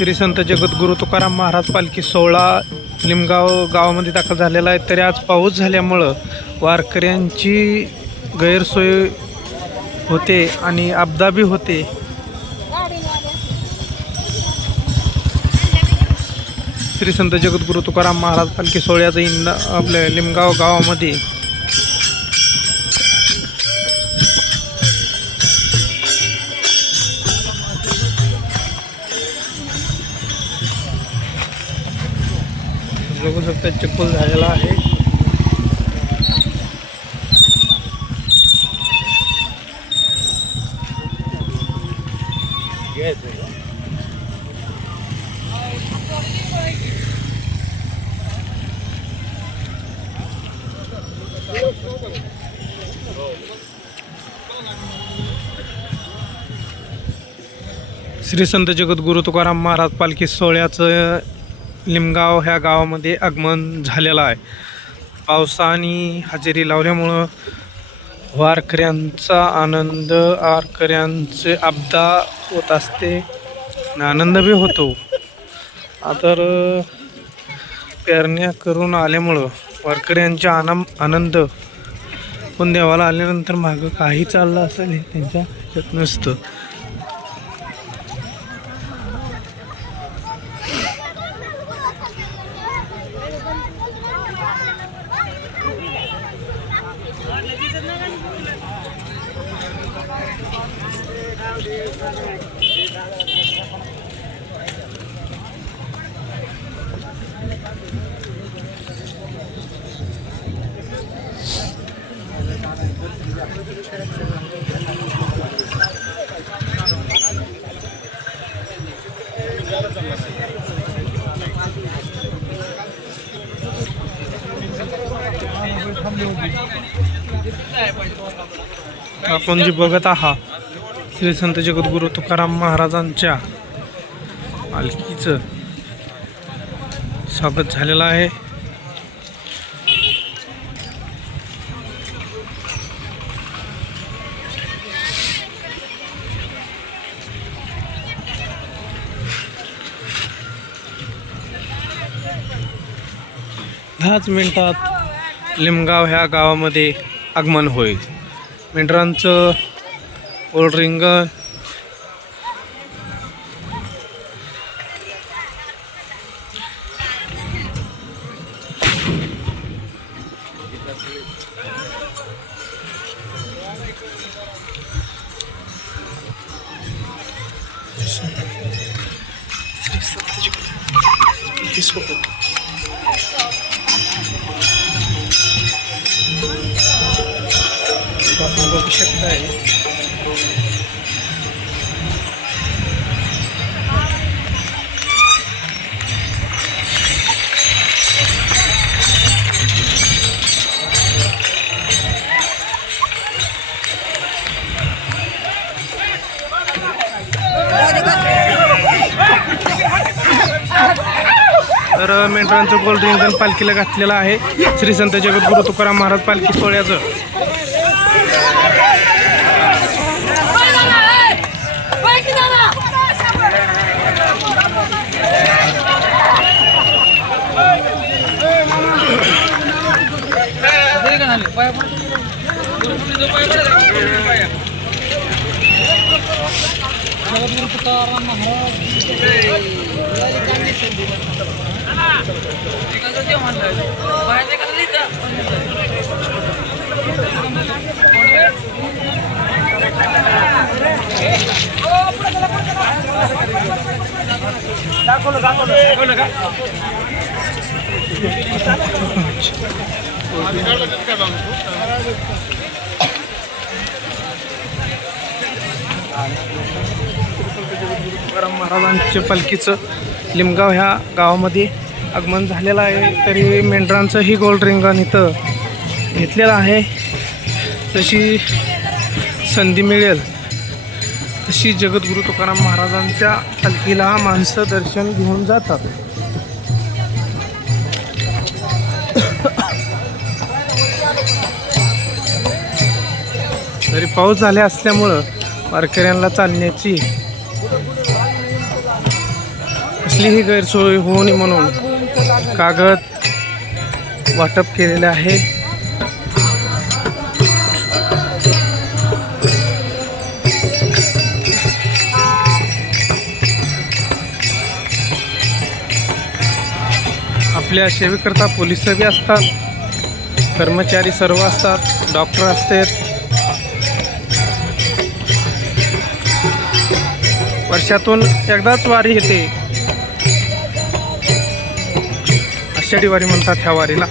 श्री संत जगद्गुरु तुकाराम महाराज पालखी सोहळा लिमगाव गावामध्ये दाखल झालेला आहे. तरी आज पाऊस झाल्यामुळं वारकऱ्यांची गैरसोय होते आणि आपदाबी होते. श्री संत जगद्गुरु तुकाराम महाराज पालखी सोहळ्याचं इंदा आपल्या लिमगाव गावामध्ये बघू शकता चिखल झालेला आहे. श्री संत जगद्गुरु तुकाराम महाराज पालखी सोहळ्याचं लिमगाव ह्या गावामध्ये आगमन झालेलं आहे. पावसाने हजेरी लावल्यामुळं वारकऱ्यांचा आनंद वारकऱ्यांचे आपदा होत असते आनंद बी होतो. तर पेरण्या करून आल्यामुळं वारकऱ्यांचा आनम आनंद पण देवाला आल्यानंतर मागं काही चाललं असेल हे त्यांच्या नसतं. आपण जे बघत आहात श्री संत जगद्गुरु तुकाराम महाराजांच्या पालखीचं स्वागत झालेलं आहे. दहाच मिनिटात लिमगाव ह्या गावामध्ये आगमन होईल. मेंढरांचं ओल्ड रिंगण आपण बघू शकताय पेंटरांचं गोल्ड रिंगण पालखीला घातलेलं आहे. श्री संत जगद्गुरु तुकाराम महाराज पालखी सोहळ्याचं. तुकाराम महाराजांच्या पालखीचं लिमगाव ह्या गावामध्ये आगमन झालेलं आहे तरी मेंढरांचं ही गोल्ड रिंगण इथं घेतलेलं आहे. तशी संधी मिळेल. तशी जगद्गुरु तुकाराम महाराजांच्या पालखीला माणसं दर्शन घेऊन जातात. तरी पाऊस झाले असल्यामुळं वारकऱ्यांना चालण्याची कसलीही गैरसोय होऊ नये म्हणून कागद वाटप केलेले आहे. आपल्या सेवेकरता पोलीस बी असतात. कर्मचारी सर्व असतात. डॉक्टर असतात. वर्षातून एकदाच वारी येते. आषाढी वारी म्हणतात ह्या वारीला.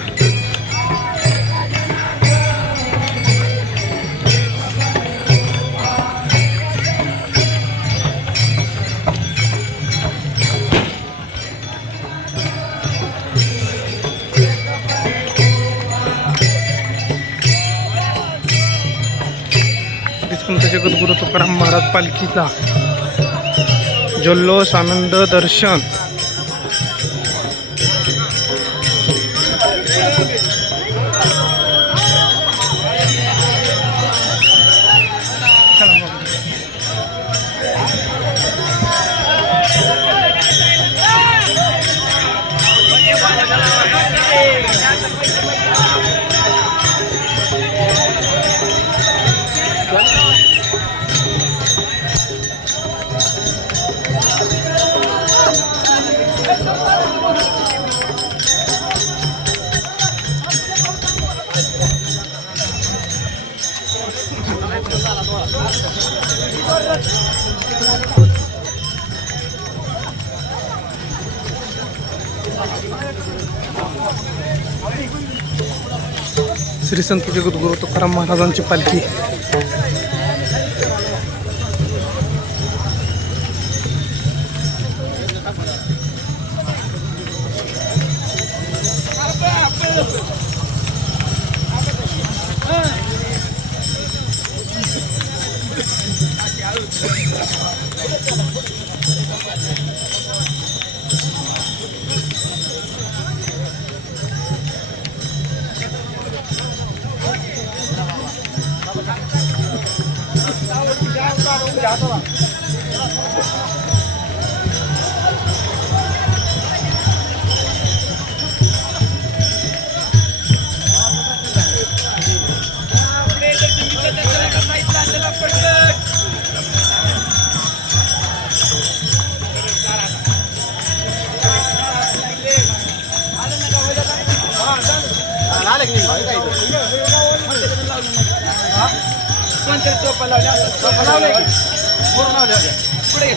श्रीसंत जगद्गुरु तुकाराम महाराज पालखीचा जल्लोष आनंद दर्शन. श्री संत जगद्गुरु तुकाराम महाराजांची पालखी. Alex, ni, ahí está. पुढे